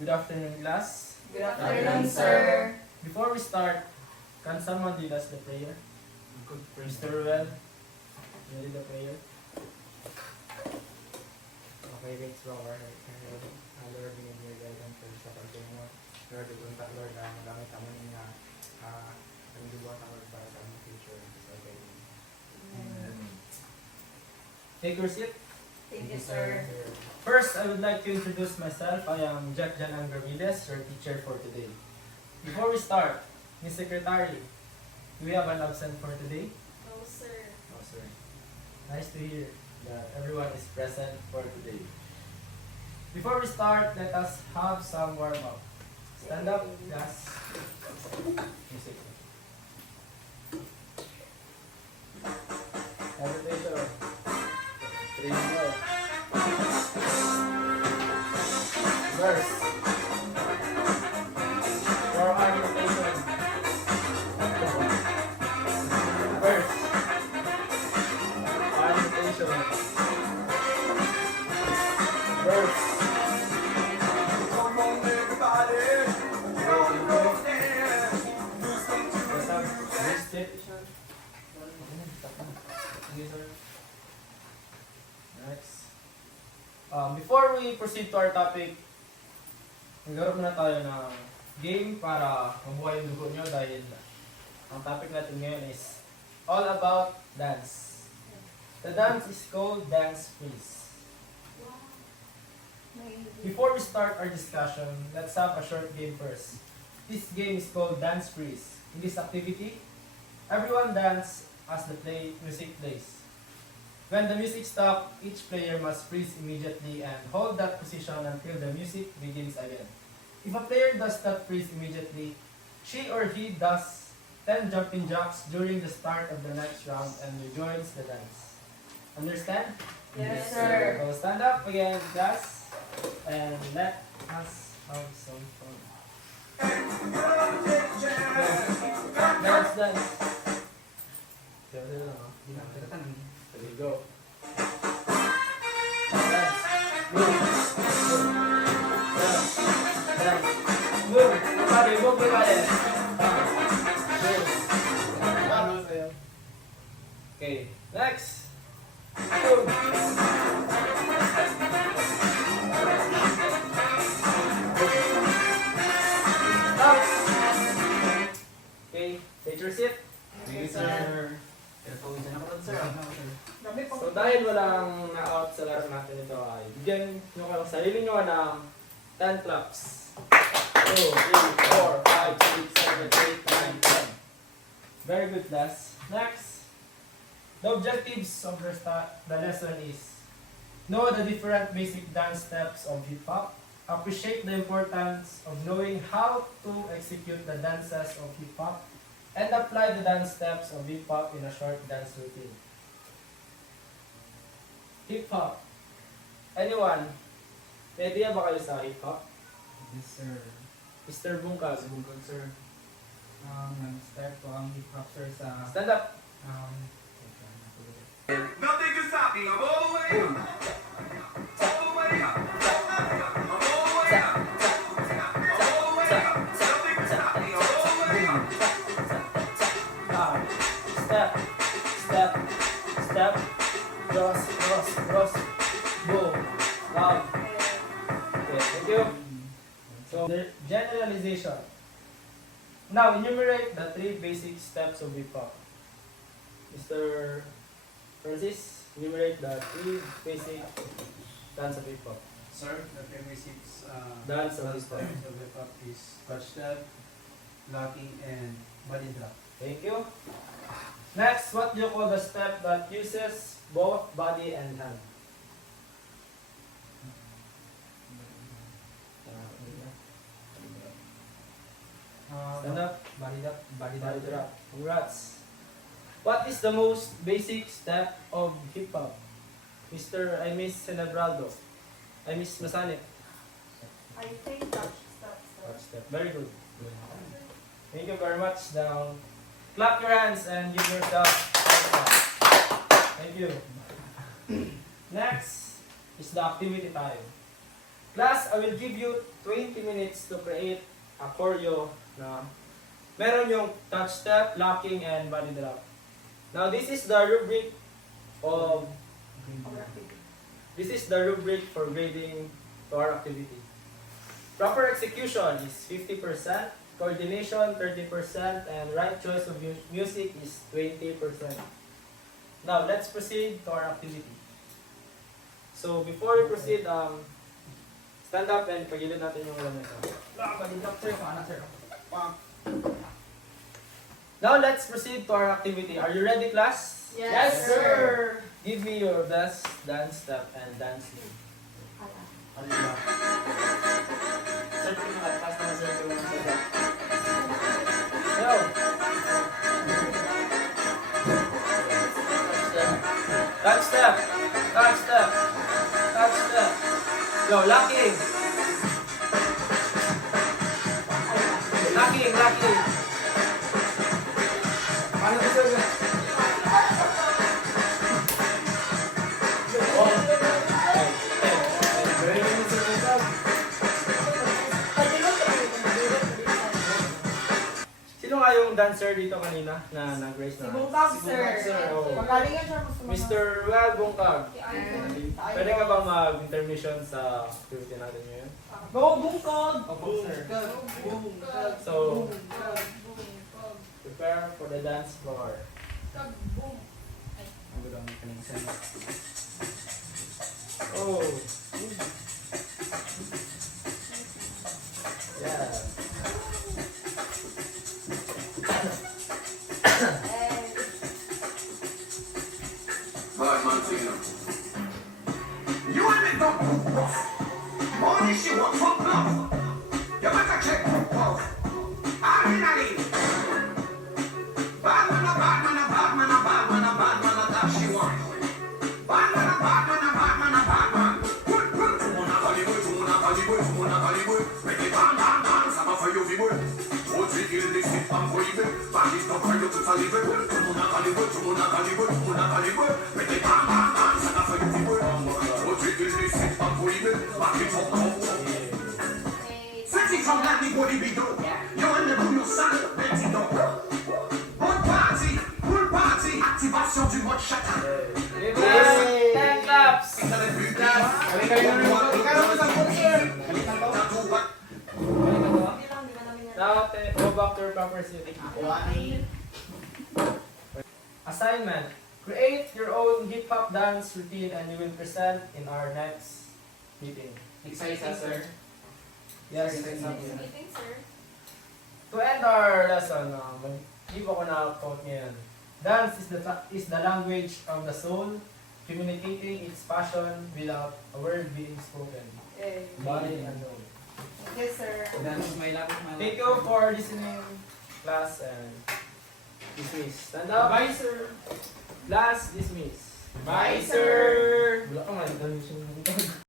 Good afternoon, class. Good afternoon, sir. Before we start, can someone lead us the prayer? Good Mr. Ruel, you lead the prayer. Okay, let's go over. Lord, we need your guidance for sa pagkain mo. Lord, ipunta, Lord, magamit kami nga ang duwa ng Lord para sa aming future. So, okay. Take your seat. Thank you, sir. First, I would like to introduce myself. I am Jack Jan Angramides, your teacher for today. Before we start, Ms. Secretary, do we have an absent for today? No, sir. No, sir. Nice to hear that everyone is present for today. Before we start, let us have some warm-up. Stand up, class. Music. Salutation. 3 more. Verse. For argumentation. Verse. Argumentation. Verse. Come on, everybody. Next. Before we proceed to our topic, naglaro muna tayo ng game para mabuhay yung dugo nyo dahil ang topic natin ngayon is all about dance. The dance is called Dance Freeze. Before we start our discussion, let's have a short game first. This game is called Dance Freeze. In this activity, everyone dance as the music plays. When the music stops, each player must freeze immediately and hold that position until the music begins again. If a player does not freeze immediately, she or he does 10 jumping jacks during the start of the next round and rejoins the dance. Understand? Yes, sir. So stand up again, guys, and let us have some fun. Dance, dance. There you go. Dance. Move. Dance. Dance. Move. Body, move your body. Move. Okay, next. Move. Stop. Okay, take your seat. Thank you, sir. So dahil walang na-out sa laro natin ito ay bigyan nyo kayo sarili nyo ng 10 claps. 2, 3, 4, 5, 6, 7, 8, 9, 10. Very good, class. Next. The objectives of the lesson is know the different basic dance steps of hip-hop. Appreciate the importance of knowing how to execute the dances of hip-hop and apply the dance steps of hip-hop in a short dance routine. Hip-hop. Anyone? May idea ba kayo sa hip-hop? Yes, sir. Mr. Bungkag. Bungkag, sir. Nag-start ko ang hip-hop sir sa Stand up. Nothing can stop me. I'm all the way up. All the way up. I'm all the way up. I'm all the way up. Nothing can stop me. I'm all the way up. Step. Step. Step. Cross. Cross. Cross. Boom. Loud. Okay, thank you. So, the generalization. Now, enumerate the 3 basic steps of hip-hop. Mr. Francis, enumerate the 3 basic dance of hip-hop. Sir, the basic Dance of hip-hop. of hip-hop is touch step, locking, and body drop. Thank you. Next, what do you call the step that uses both body and hand? Stand up. Body drop. Body drop. Congrats. What is the most basic step of hip hop? I Miss Cenebraldo. I Miss Masanik. I think touch Step. Very good. Thank you very much. Now, clap your hands and give yourself a clap. Thank you. Next is the activity time. Class, I will give you 20 minutes to create a choreo na meron yung touch step, locking, and body drop. Now, this is the rubric of for grading to our activity. Proper execution is 50%, coordination 30%, and right choice of music is 20%. Now, let's proceed to our activity. So, before we proceed, stand up and pagilid natin yung ulan nito. Now, let's proceed to our activity. Are you ready, class? Yes, sir! Give me your best dance step and dance move. Circle na, pass na circle na sa Go! Touch step! Touch step! Touch step! Go, locking! Locking, locking! Paano ba sir? Very good, sir. Sino nga yung dancer dito kanina na nag-race Si na? Bungkag, Si sir. Bungkag, sir. Oh. Magalingan siya gusto mo. Mr. Well Bungkag, Tayo. pwede ka bang mag-intermission sa activity natin ngayon? Go, Bungkag! Opo, sir. So, prepare for the dance floor. Ang gudang kaningsan. Oh! Yeah. Bad man thing, you know. You and me don't move off. Money she want fuck off. You better check off. Adrenaline. Bad man, a bad man, a bad man, a bad man, a bad man, a that she want. Bad man, a bad man, a bad man, a bad man. Tumuna Hollywood, tumuna Hollywood, tumuna Hollywood. Make it bang, bang, bang, sama for you, people. Oji gildi sit and boibe. Bang it up for you to salive. Tumuna Hollywood, tumuna Hollywood, tumuna Hollywood. Make it bang, bang, bang, sama for you, people. Oji gildi sit and boibe. Bang it up, up, up. Sexy from that big body be do. You and the blue sun, Betty do. Full party, activation du mode chata. Yes! 10 claps! Now, go back to your proper seat. Assignment. Create your own hip-hop dance routine and you will present in our next meeting. Exercise, sir. Yes. Meeting, sir. To end our lesson, mag-give ako na quote ngayon. Dance is the language of the soul, communicating its passion without a word being spoken. Body and soul. Yes, sir. Dance my lap, Thank you for listening, class, and dismiss. Stand up. Bye, sir. Class, dismiss. Bye, sir. Wala ka nga,